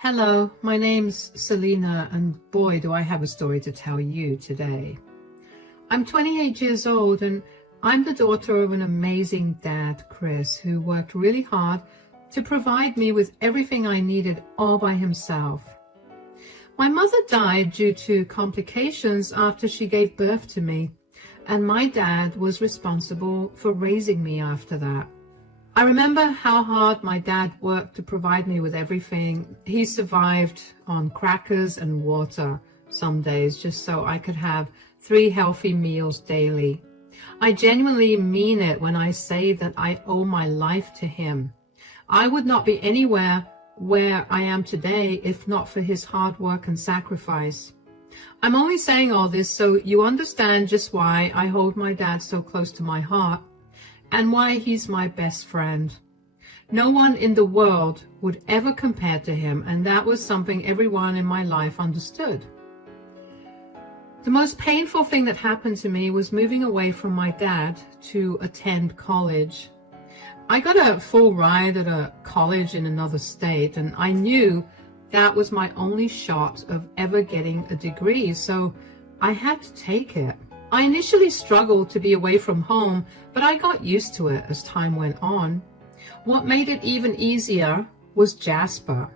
Hello, my name's Selena, and boy, do I have a story to tell you today. I'm 28 years old, and I'm the daughter of an amazing dad, Chris, who worked really hard to provide me with everything I needed all by himself. My mother died due to complications after she gave birth to me, and my dad was responsible for raising me after that. I remember how hard my dad worked to provide me with everything. He survived on crackers and water some days just so I could have 3 healthy meals daily. I genuinely mean it when I say that I owe my life to him. I would not be anywhere where I am today if not for his hard work and sacrifice. I'm only saying all this so you understand just why I hold my dad so close to my heart, and why he's my best friend. No one in the world would ever compare to him, and that was something everyone in my life understood. The most painful thing that happened to me was moving away from my dad to attend college. I got a full ride at a college in another state, and I knew that was my only shot of ever getting a degree, so I had to take it. I initially struggled to be away from home, but I got used to it as time went on. What made it even easier was Jasper.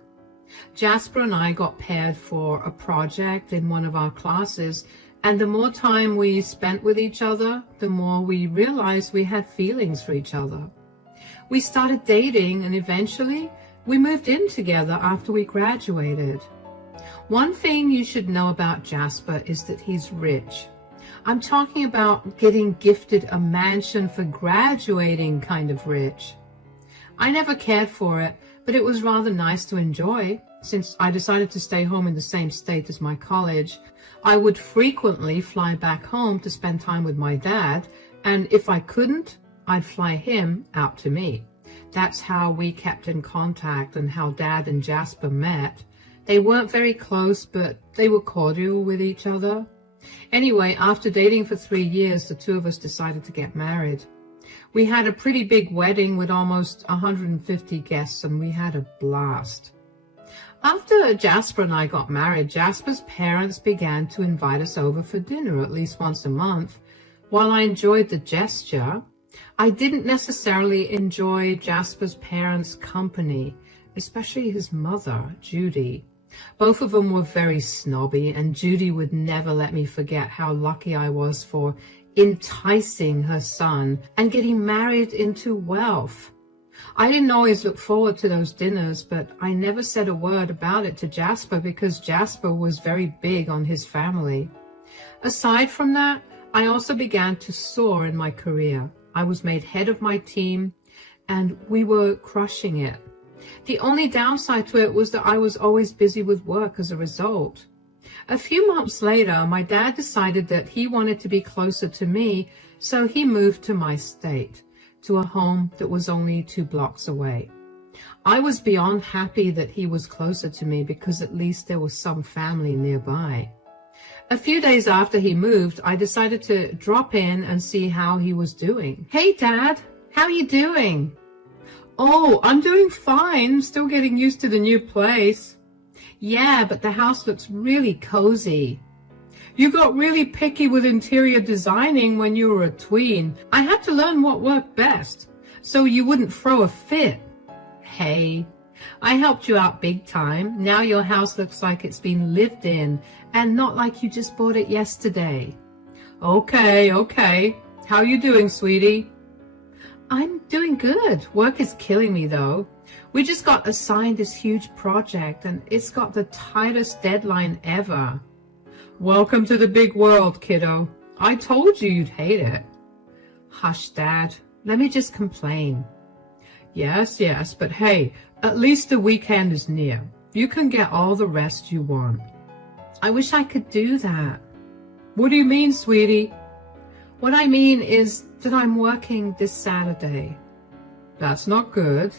Jasper and I got paired for a project in one of our classes, and the more time we spent with each other, the more we realized we had feelings for each other. We started dating, and eventually we moved in together after we graduated. One thing you should know about Jasper is that he's rich. I'm talking about getting gifted a mansion for graduating kind of rich. I never cared for it, but it was rather nice to enjoy. Since I decided to stay home in the same state as my college, I would frequently fly back home to spend time with my dad, and if I couldn't, I'd fly him out to me. That's how we kept in contact and how Dad and Jasper met. They weren't very close, but they were cordial with each other. Anyway, after dating for 3 years, the two of us decided to get married. We had a pretty big wedding with almost 150 guests, and we had a blast. After Jasper and I got married, Jasper's parents began to invite us over for dinner at least once a month. While I enjoyed the gesture, I didn't necessarily enjoy Jasper's parents' company, especially his mother, Judy. Both of them were very snobby, and Judy would never let me forget how lucky I was for enticing her son and getting married into wealth. I didn't always look forward to those dinners, but I never said a word about it to Jasper because Jasper was very big on his family. Aside from that, I also began to soar in my career. I was made head of my team, and we were crushing it. The only downside to it was that I was always busy with work as a result. A few months later, my dad decided that he wanted to be closer to me, so he moved to my state, to a home that was only 2 blocks away. I was beyond happy that he was closer to me because at least there was some family nearby. A few days after he moved, I decided to drop in and see how he was doing. "Hey, Dad, how are you doing?" "Oh, I'm doing fine. Still getting used to the new place." "Yeah, but the house looks really cozy." "You got really picky with interior designing when you were a tween. I had to learn what worked best, so you wouldn't throw a fit." "Hey, I helped you out big time. Now your house looks like it's been lived in and not like you just bought it yesterday." Okay. How you doing, sweetie?" "I'm doing good. Work is killing me, though. We just got assigned this huge project, and it's got the tightest deadline ever." "Welcome to the big world, kiddo. I told you you'd hate it." "Hush, Dad. Let me just complain." Yes, but hey, at least the weekend is near. You can get all the rest you want." "I wish I could do that." "What do you mean, sweetie?" "What I mean is that I'm working this Saturday." "That's not good."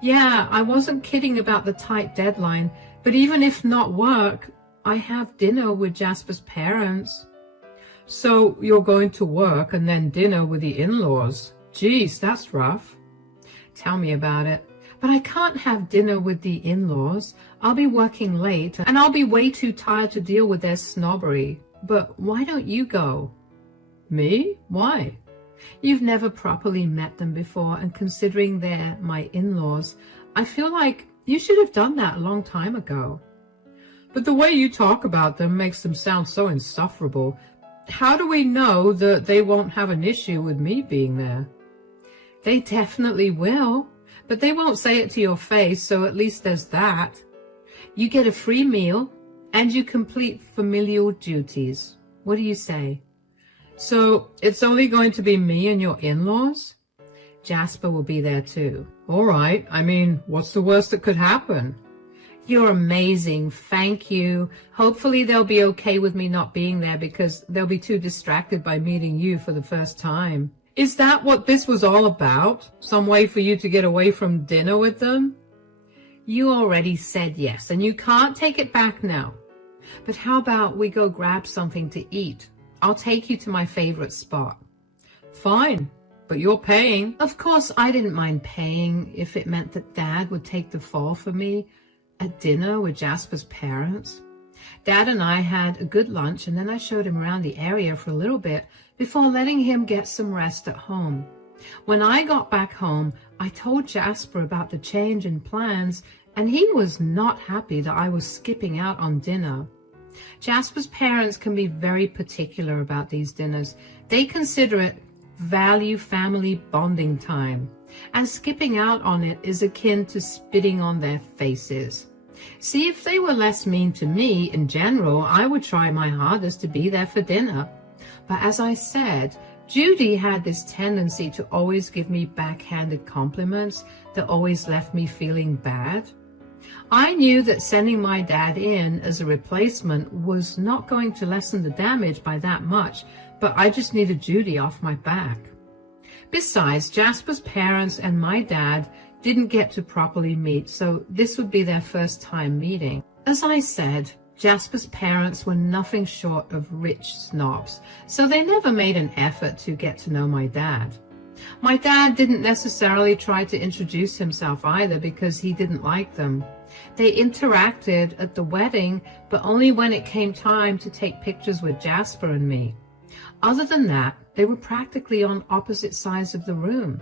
"Yeah, I wasn't kidding about the tight deadline, but even if not work, I have dinner with Jasper's parents." "So you're going to work and then dinner with the in-laws? Geez, that's rough." "Tell me about it. But I can't have dinner with the in-laws. I'll be working late and I'll be way too tired to deal with their snobbery. But why don't you go? Me? Why? You've never properly met them before, and considering they're my in-laws, I feel like you should have done that a long time ago. But the way you talk about them makes them sound so insufferable. How do we know that they won't have an issue with me being there? They definitely will, but they won't say it to your face, so at least there's that. You get a free meal, and you complete familial duties. What do you say? So it's only going to be me and your in-laws? Jasper will be there too. All right. I mean, what's the worst that could happen? You're amazing. Thank you. Hopefully they'll be okay with me not being there because they'll be too distracted by meeting you for the first time. Is that what this was all about? Some way for you to get away from dinner with them? You already said yes, and you can't take it back now. But how about we go grab something to eat? I'll take you to my favorite spot. Fine, but you're paying. Of course, I didn't mind paying if it meant that Dad would take the fall for me at dinner with Jasper's parents. Dad and I had a good lunch, and then I showed him around the area for a little bit before letting him get some rest at home. When I got back home, I told Jasper about the change in plans, and he was not happy that I was skipping out on dinner. Jasper's parents can be very particular about these dinners. They consider it value family bonding time, and skipping out on it is akin to spitting on their faces. See, if they were less mean to me in general, I would try my hardest to be there for dinner. But as I said, Judy had this tendency to always give me backhanded compliments that always left me feeling bad. I knew that sending my dad in as a replacement was not going to lessen the damage by that much, but I just needed Judy off my back. Besides, Jasper's parents and my dad didn't get to properly meet, so this would be their first time meeting. As I said, Jasper's parents were nothing short of rich snobs, so they never made an effort to get to know my dad. My dad didn't necessarily try to introduce himself either because he didn't like them. They interacted at the wedding, but only when it came time to take pictures with Jasper and me. Other than that, they were practically on opposite sides of the room.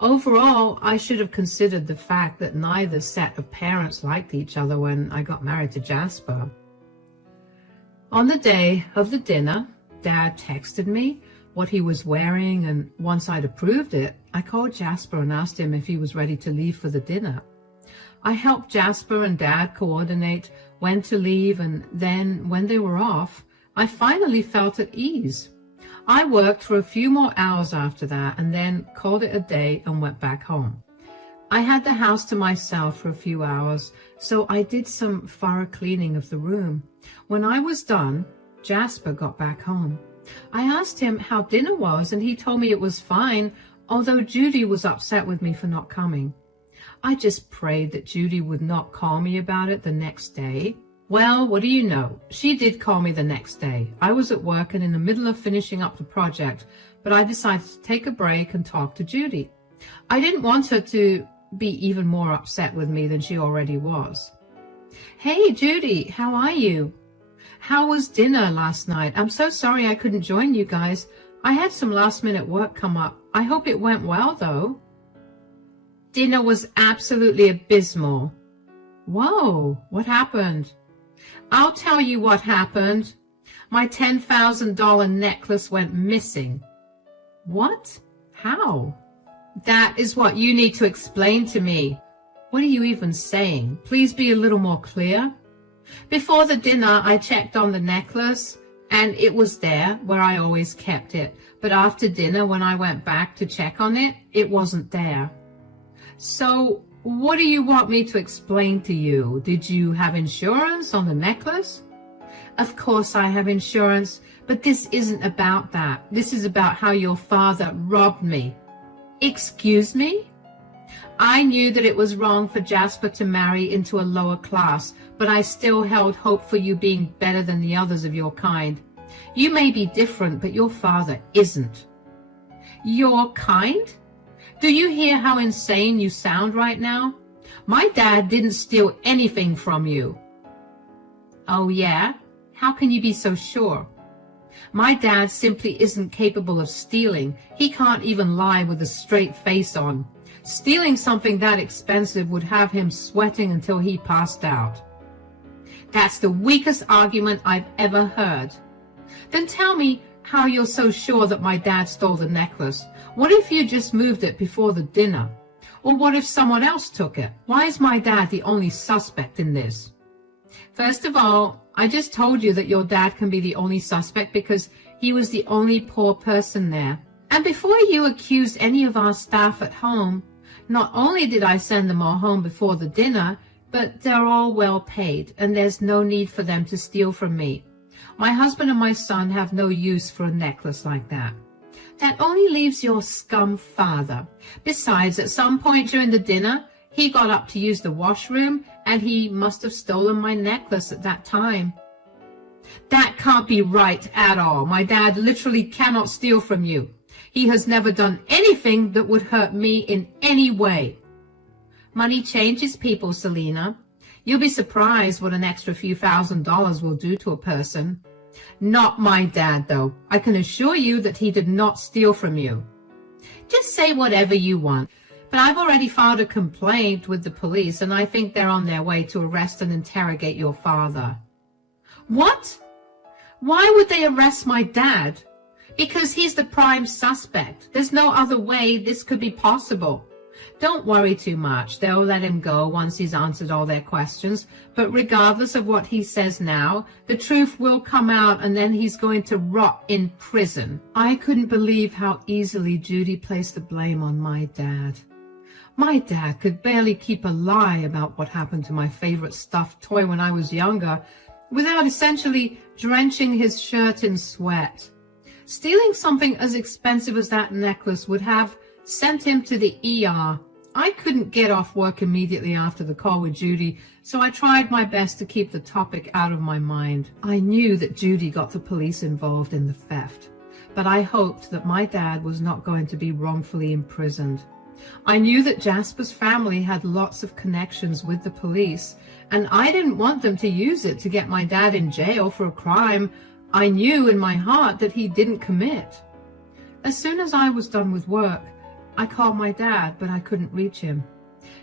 Overall, I should have considered the fact that neither set of parents liked each other when I got married to Jasper. On the day of the dinner, Dad texted me what he was wearing, and once I'd approved it, I called Jasper and asked him if he was ready to leave for the dinner. I helped Jasper and Dad coordinate when to leave, and then when they were off, I finally felt at ease. I worked for a few more hours after that and then called it a day and went back home. I had the house to myself for a few hours, so I did some thorough cleaning of the room. When I was done, Jasper got back home. I asked him how dinner was, and he told me it was fine, although Judy was upset with me for not coming. I just prayed that Judy would not call me about it the next day. Well, what do you know? She did call me the next day. I was at work and in the middle of finishing up the project, but I decided to take a break and talk to Judy. I didn't want her to be even more upset with me than she already was. Hey, Judy, how are you? How was dinner last night? I'm so sorry I couldn't join you guys. I had some last-minute work come up. I hope it went well, though. Dinner was absolutely abysmal. Whoa, what happened? I'll tell you what happened. My $10,000 necklace went missing. What? How? That is what you need to explain to me. What are you even saying? Please be a little more clear. Before the dinner, I checked on the necklace, and it was there where I always kept it. But after dinner, when I went back to check on it, it wasn't there. So, what do you want me to explain to you? Did you have insurance on the necklace? Of course I have insurance, but this isn't about that. This is about how your father robbed me. Excuse me? I knew that it was wrong for Jasper to marry into a lower class, but I still held hope for you being better than the others of your kind. You may be different, but your father isn't. Your kind? Do you hear how insane you sound right now? My dad didn't steal anything from you. Oh yeah? How can you be so sure? My dad simply isn't capable of stealing. He can't even lie with a straight face on. Stealing something that expensive would have him sweating until he passed out. That's the weakest argument I've ever heard. Then tell me how you're so sure that my dad stole the necklace. What if you just moved it before the dinner? Or what if someone else took it? Why is my dad the only suspect in this? First of all, I just told you that your dad can be the only suspect because he was the only poor person there. And before you accuse any of our staff at home, not only did I send them all home before the dinner, but they're all well paid, and there's no need for them to steal from me. My husband and my son have no use for a necklace like that. That only leaves your scum father. Besides, at some point during the dinner, he got up to use the washroom, and he must have stolen my necklace at that time. That can't be right at all. My dad literally cannot steal from you. He has never done anything that would hurt me in any way. Money changes people, Selena. You'll be surprised what an extra few $1,000s will do to a person. Not my dad, though. I can assure you that he did not steal from you. Just say whatever you want. But I've already filed a complaint with the police, and I think they're on their way to arrest and interrogate your father. What? Why would they arrest my dad? Because he's the prime suspect. There's no other way this could be possible. Don't worry too much. They'll let him go once he's answered all their questions. But regardless of what he says now, the truth will come out, and then he's going to rot in prison. I couldn't believe how easily Judy placed the blame on my dad. My dad could barely keep a lie about what happened to my favorite stuffed toy when I was younger without essentially drenching his shirt in sweat. Stealing something as expensive as that necklace would have sent him to the ER. I couldn't get off work immediately after the call with Judy, so I tried my best to keep the topic out of my mind. I knew that Judy got the police involved in the theft, but I hoped that my dad was not going to be wrongfully imprisoned. I knew that Jasper's family had lots of connections with the police, and I didn't want them to use it to get my dad in jail for a crime I knew in my heart that he didn't commit. As soon as I was done with work, I called my dad, but I couldn't reach him.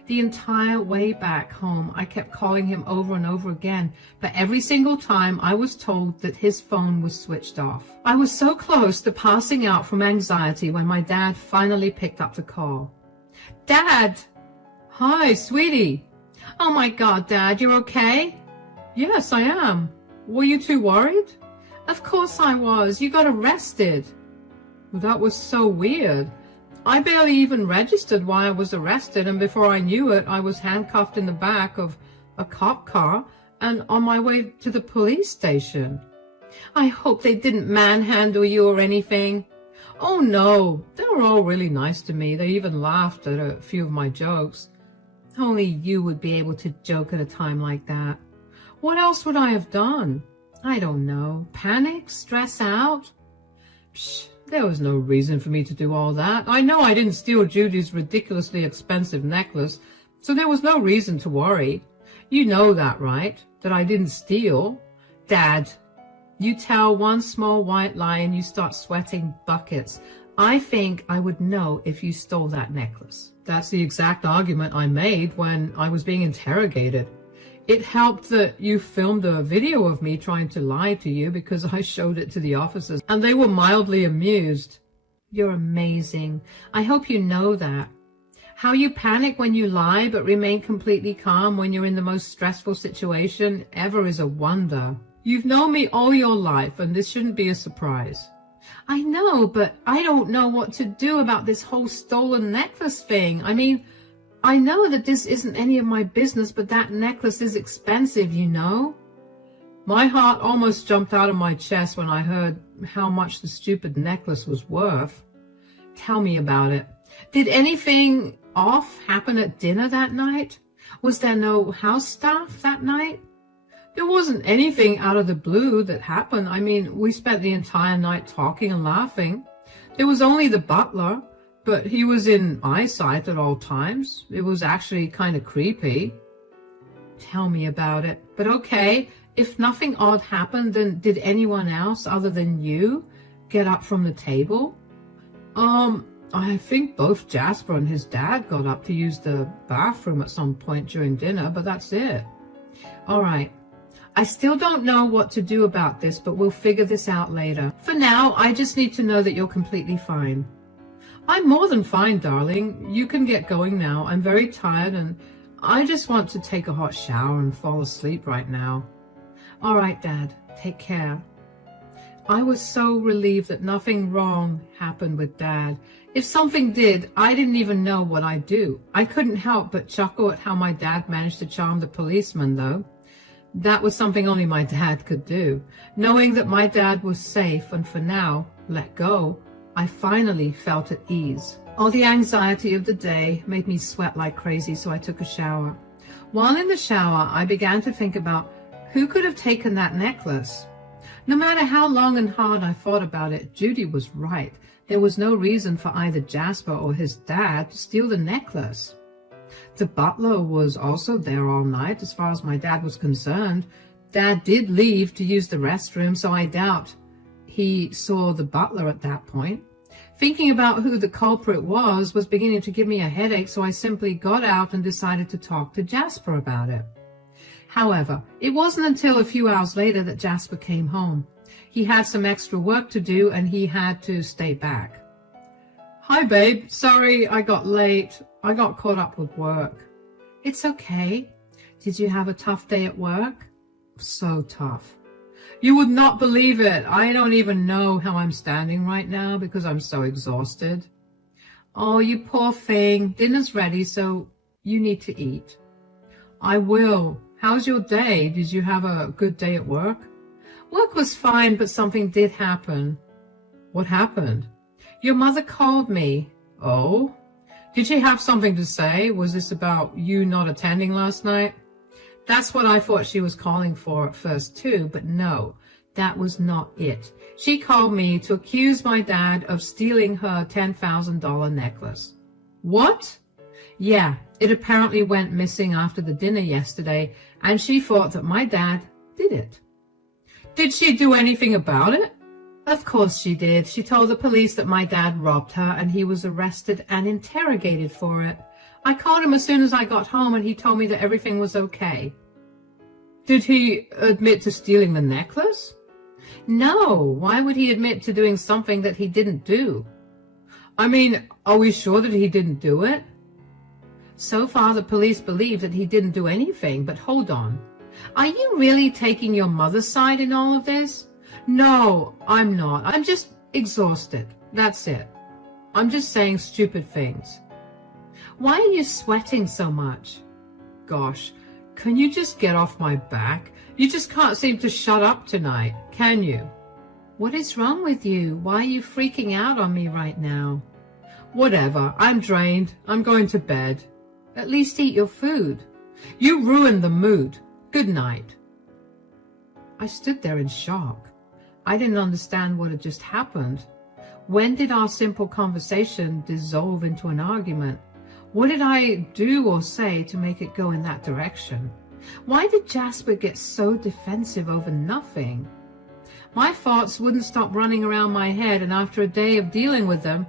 The entire way back home, I kept calling him over and over again, but every single time I was told that his phone was switched off. I was so close to passing out from anxiety when my dad finally picked up the call. Dad! Hi, sweetie. Oh my God, Dad, you're okay? Yes, I am. Were you too worried? Of course I was. You got arrested. Well, that was so weird. I barely even registered why I was arrested, and before I knew it, I was handcuffed in the back of a cop car and on my way to the police station. I hope they didn't manhandle you or anything. Oh no, they were all really nice to me. They even laughed at a few of my jokes. Only you would be able to joke at a time like that. What else would I have done? I don't know. Panic? Stress out? Psh, there was no reason for me to do all that. I know I didn't steal Judy's ridiculously expensive necklace, so there was no reason to worry. You know that, right? That I didn't steal. Dad, you tell one small white lie and you start sweating buckets. I think I would know if you stole that necklace. That's the exact argument I made when I was being interrogated. It helped that you filmed a video of me trying to lie to you because I showed it to the officers and they were mildly amused. You're amazing. I hope you know that. How you panic when you lie but remain completely calm when you're in the most stressful situation ever is a wonder. You've known me all your life and this shouldn't be a surprise. I know, but I don't know what to do about this whole stolen necklace thing. I mean, I know that this isn't any of my business, but that necklace is expensive, you know? My heart almost jumped out of my chest when I heard how much the stupid necklace was worth. Tell me about it. Did anything off happen at dinner that night? Was there no house staff that night? There wasn't anything out of the blue that happened. I mean, we spent the entire night talking and laughing. There was only the butler, but he was in eyesight at all times. It was actually kind of creepy. Tell me about it. But okay, if nothing odd happened, then did anyone else other than you get up from the table? I think both Jasper and his dad got up to use the bathroom at some point during dinner, but that's it. All right. I still don't know what to do about this, but we'll figure this out later. For now, I just need to know that you're completely fine. I'm more than fine, darling. You can get going now. I'm very tired and I just want to take a hot shower and fall asleep right now. All right, Dad. Take care. I was so relieved that nothing wrong happened with Dad. If something did, I didn't even know what I'd do. I couldn't help but chuckle at how my dad managed to charm the policeman, though. That was something only my dad could do. Knowing that my dad was safe and for now let go, I finally felt at ease. All the anxiety of the day made me sweat like crazy, so I took a shower. While in the shower, I began to think about who could have taken that necklace. No matter how long and hard I thought about it, Judy was right. There was no reason for either Jasper or his dad to steal the necklace. The butler was also there all night, as far as my dad was concerned. Dad did leave to use the restroom, so I doubt he saw the butler at that point. Thinking about who the culprit was beginning to give me a headache, so I simply got out and decided to talk to Jasper about it. However, it wasn't until a few hours later that Jasper came home. He had some extra work to do and he had to stay back. Hi, babe. Sorry I got late. I got caught up with work. It's okay. Did you have a tough day at work? So tough. You would not believe it. I don't even know how I'm standing right now because I'm so exhausted. Oh, you poor thing. Dinner's ready, so you need to eat. I will. How's your day? Did you have a good day at work? Work was fine, but something did happen. What happened? Your mother called me. Oh? Did she have something to say? Was this about you not attending last night? That's what I thought she was calling for at first too, but no, that was not it. She called me to accuse my dad of stealing her $10,000 necklace. What? Yeah, it apparently went missing after the dinner yesterday, and she thought that my dad did it. Did she do anything about it? Of course she did. She told the police that my dad robbed her, and he was arrested and interrogated for it. I called him as soon as I got home, and he told me that everything was okay. Did he admit to stealing the necklace? No. Why would he admit to doing something that he didn't do? I mean, are we sure that he didn't do it? So far, the police believe that he didn't do anything, but hold on. Are you really taking your mother's side in all of this? No, I'm not. I'm just exhausted. That's it. I'm just saying stupid things. Why are you sweating so much? Gosh, can you just get off my back? You just can't seem to shut up tonight, can you? What is wrong with you? Why are you freaking out on me right now? Whatever. I'm drained. I'm going to bed. At least eat your food. You ruined the mood. Good night. I stood there in shock. I didn't understand what had just happened. When did our simple conversation dissolve into an argument? What did I do or say to make it go in that direction? Why did Jasper get so defensive over nothing? My thoughts wouldn't stop running around my head, and after a day of dealing with them,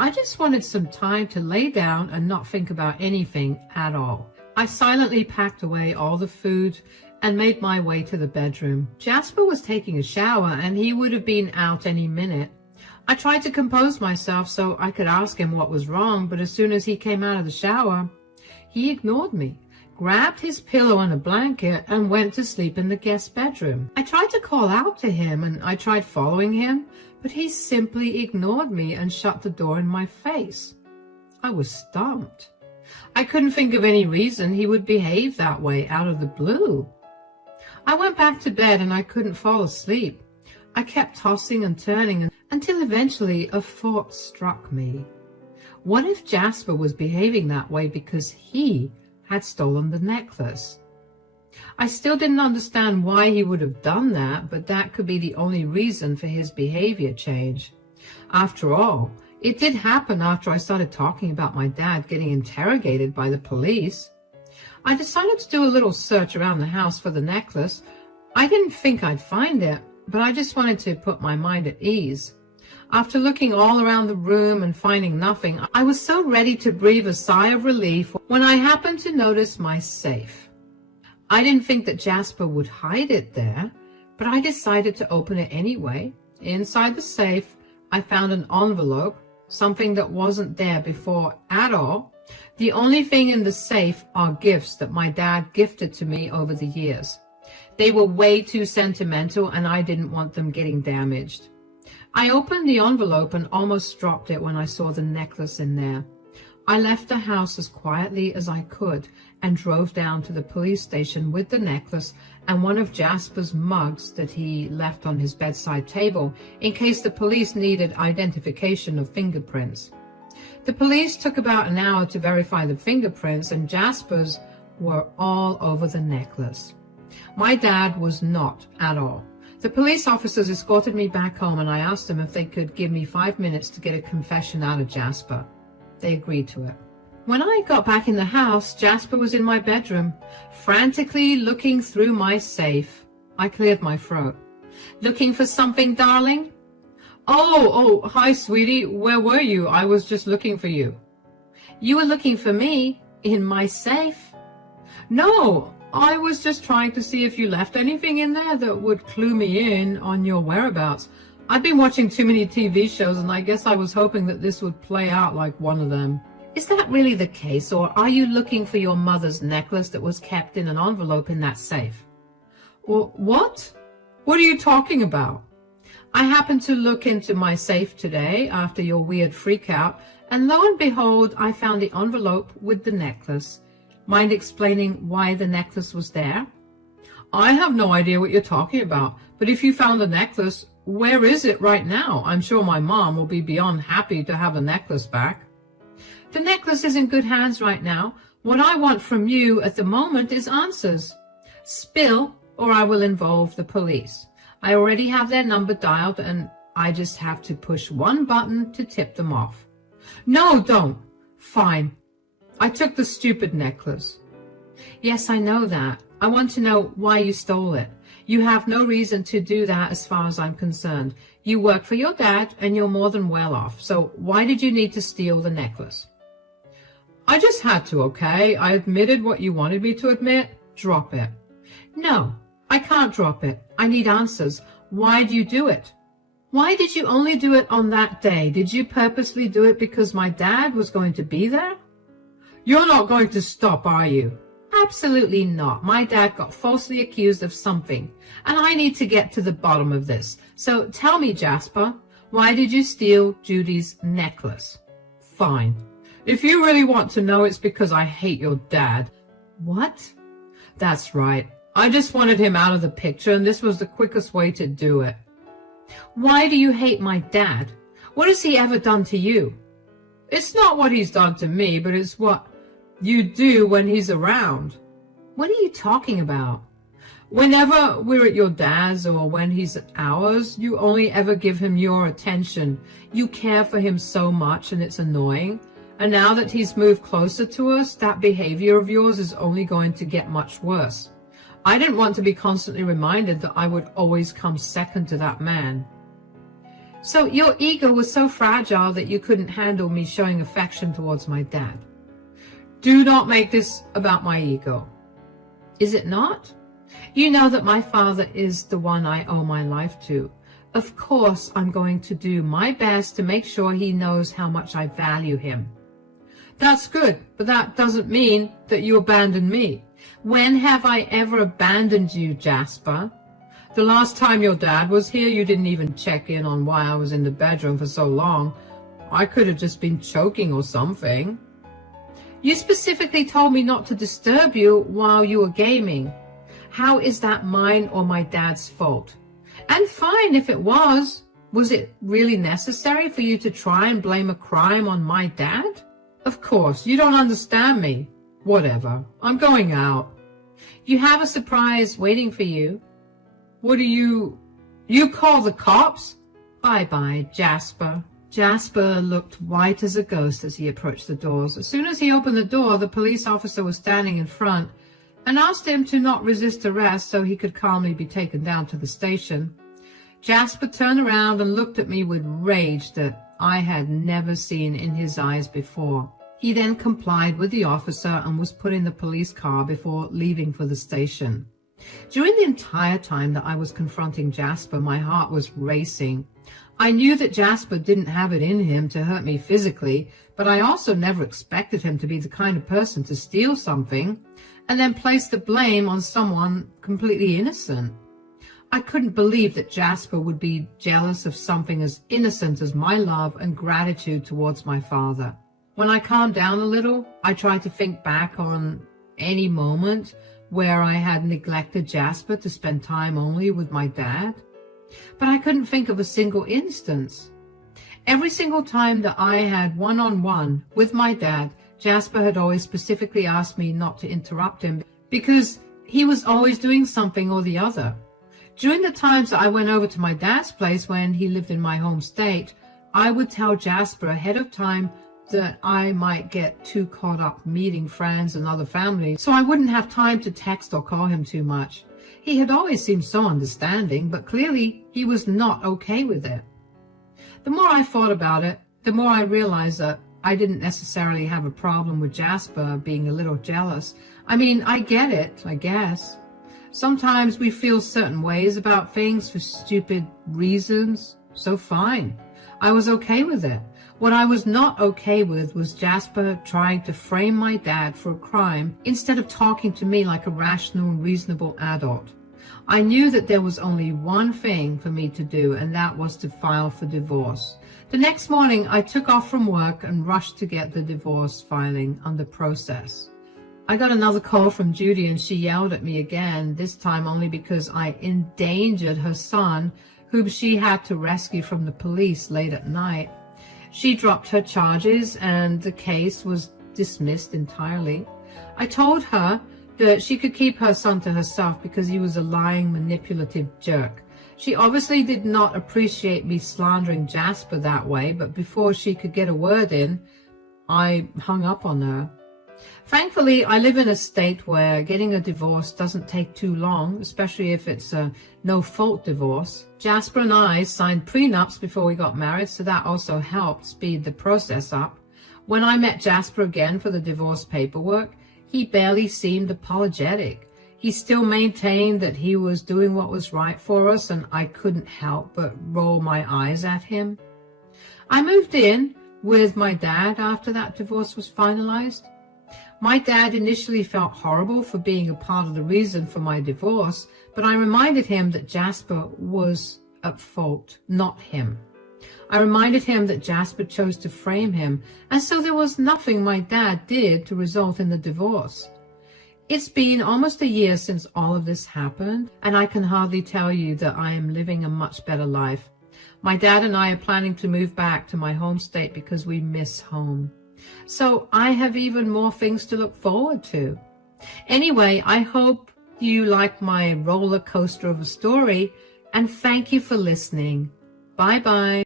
I just wanted some time to lay down and not think about anything at all. I silently packed away all the food and made my way to the bedroom. Jasper was taking a shower, and he would have been out any minute. I tried to compose myself so I could ask him what was wrong, but as soon as he came out of the shower, he ignored me, grabbed his pillow and a blanket, and went to sleep in the guest bedroom. I tried to call out to him, and I tried following him, but he simply ignored me and shut the door in my face. I was stumped. I couldn't think of any reason he would behave that way out of the blue. I went back to bed and I couldn't fall asleep. I kept tossing and turning until eventually a thought struck me. What if Jasper was behaving that way because he had stolen the necklace? I still didn't understand why he would have done that, but that could be the only reason for his behavior change. After all, It did happen after I started talking about my dad getting interrogated by the police. I decided to do a little search around the house for the necklace. I didn't think I'd find it, but I just wanted to put my mind at ease. After looking all around the room and finding nothing, I was so ready to breathe a sigh of relief when I happened to notice my safe. I didn't think that Jasper would hide it there, but I decided to open it anyway. Inside the safe, I found an envelope, something that wasn't there before at all. The only thing in the safe are gifts that my dad gifted to me over the years. They were way too sentimental and I didn't want them getting damaged. I opened the envelope and almost dropped it when I saw the necklace in there. I left the house as quietly as I could and drove down to the police station with the necklace and one of Jasper's mugs that he left on his bedside table in case the police needed identification of fingerprints. The police took about an hour to verify the fingerprints, and Jasper's were all over the necklace. My dad was not at all. The police officers escorted me back home and I asked them if they could give me 5 minutes to get a confession out of Jasper. They agreed to it. When I got back in the house, Jasper was in my bedroom, frantically looking through my safe. I cleared my throat. "Looking for something, darling?" Oh, hi, sweetie. Where were you? I was just looking for you." "You were looking for me? In my safe?" "No, I was just trying to see if you left anything in there that would clue me in on your whereabouts. I've been watching too many TV shows and I guess I was hoping that this would play out like one of them." "Is that really the case, or are you looking for your mother's necklace that was kept in an envelope in that safe?" What? What are you talking about?" "I happened to look into my safe today after your weird freakout, and lo and behold, I found the envelope with the necklace. Mind explaining why the necklace was there?" "I have no idea what you're talking about, but if you found the necklace, where is it right now? I'm sure my mom will be beyond happy to have the necklace back." "The necklace is in good hands right now. What I want from you at the moment is answers. Spill, or I will involve the police. I already have their number dialed and I just have to push one button to tip them off." "No, don't." "Fine. I took the stupid necklace." "Yes, I know that. I want to know why you stole it. You have no reason to do that as far as I'm concerned. You work for your dad and you're more than well off. So why did you need to steal the necklace?" "I just had to, okay? I admitted what you wanted me to admit. Drop it." "No, I can't drop it. I need answers. Why do you do it? Why did you only do it on that day? Did you purposely do it because my dad was going to be there?" "You're not going to stop, are you?" "Absolutely not. My dad got falsely accused of something, and I need to get to the bottom of this. So tell me, Jasper, why did you steal Judy's necklace?" "Fine. If you really want to know, it's because I hate your dad." "What?" "That's right. I just wanted him out of the picture, and this was the quickest way to do it." "Why do you hate my dad? What has he ever done to you?" "It's not what he's done to me, but it's what you do when he's around." "What are you talking about?" "Whenever we're at your dad's or when he's at ours, you only ever give him your attention. You care for him so much and it's annoying. And now that he's moved closer to us, that behavior of yours is only going to get much worse. I didn't want to be constantly reminded that I would always come second to that man." "So your ego was so fragile that you couldn't handle me showing affection towards my dad." "Do not make this about my ego." "Is it not? You know that my father is the one I owe my life to. Of course I'm going to do my best to make sure he knows how much I value him." "That's good, but that doesn't mean that you abandon me." "When have I ever abandoned you, Jasper? The last time your dad was here, you didn't even check in on why I was in the bedroom for so long. I could have just been choking or something." "You specifically told me not to disturb you while you were gaming. How is that mine or my dad's fault?" "And fine if it was. Was it really necessary for you to try and blame a crime on my dad?" "Of course, you don't understand me." "Whatever. I'm going out." "You have a surprise waiting for you." "What do you call the cops?" "Bye-bye, Jasper. Jasper looked white as a ghost as he approached the doors. As soon as he opened the door, the police officer was standing in front and asked him to not resist arrest so he could calmly be taken down to the station. Jasper turned around and looked at me with rage that I had never seen in his eyes before. He then complied with the officer and was put in the police car before leaving for the station. During the entire time that I was confronting Jasper, my heart was racing. I knew that Jasper didn't have it in him to hurt me physically, but I also never expected him to be the kind of person to steal something and then place the blame on someone completely innocent. I couldn't believe that Jasper would be jealous of something as innocent as my love and gratitude towards my father. When I calmed down a little, I tried to think back on any moment where I had neglected Jasper to spend time only with my dad, but I couldn't think of a single instance. Every single time that I had one-on-one with my dad, Jasper had always specifically asked me not to interrupt him because he was always doing something or the other. During the times that I went over to my dad's place when he lived in my home state, I would tell Jasper ahead of time that I might get too caught up meeting friends and other family, so I wouldn't have time to text or call him too much. He had always seemed so understanding, but clearly he was not okay with it. The more I thought about it, the more I realized that I didn't necessarily have a problem with Jasper being a little jealous. I mean, I get it, I guess. Sometimes we feel certain ways about things for stupid reasons, so fine. I was okay with it. What I was not okay with was Jasper trying to frame my dad for a crime instead of talking to me like a rational and reasonable adult. I knew that there was only one thing for me to do, and that was to file for divorce. The next morning, I took off from work and rushed to get the divorce filing under process. I got another call from Judy, and she yelled at me again, this time only because I endangered her son, whom she had to rescue from the police late at night. She dropped her charges and the case was dismissed entirely. I told her that she could keep her son to herself because he was a lying, manipulative jerk. She obviously did not appreciate me slandering Jasper that way, but before she could get a word in, I hung up on her. Thankfully, I live in a state where getting a divorce doesn't take too long, especially if it's a no-fault divorce. Jasper and I signed prenups before we got married, so that also helped speed the process up. When I met Jasper again for the divorce paperwork, he barely seemed apologetic. He still maintained that he was doing what was right for us, and I couldn't help but roll my eyes at him. I moved in with my dad after that divorce was finalized. My dad initially felt horrible for being a part of the reason for my divorce, but I reminded him that Jasper was at fault, not him. I reminded him that Jasper chose to frame him, and so there was nothing my dad did to result in the divorce. It's been almost a year since all of this happened, and I can hardly tell you that I am living a much better life. My dad and I are planning to move back to my home state because we miss home. So I have even more things to look forward to. Anyway, I hope you like my roller coaster of a story, and thank you for listening. Bye-bye.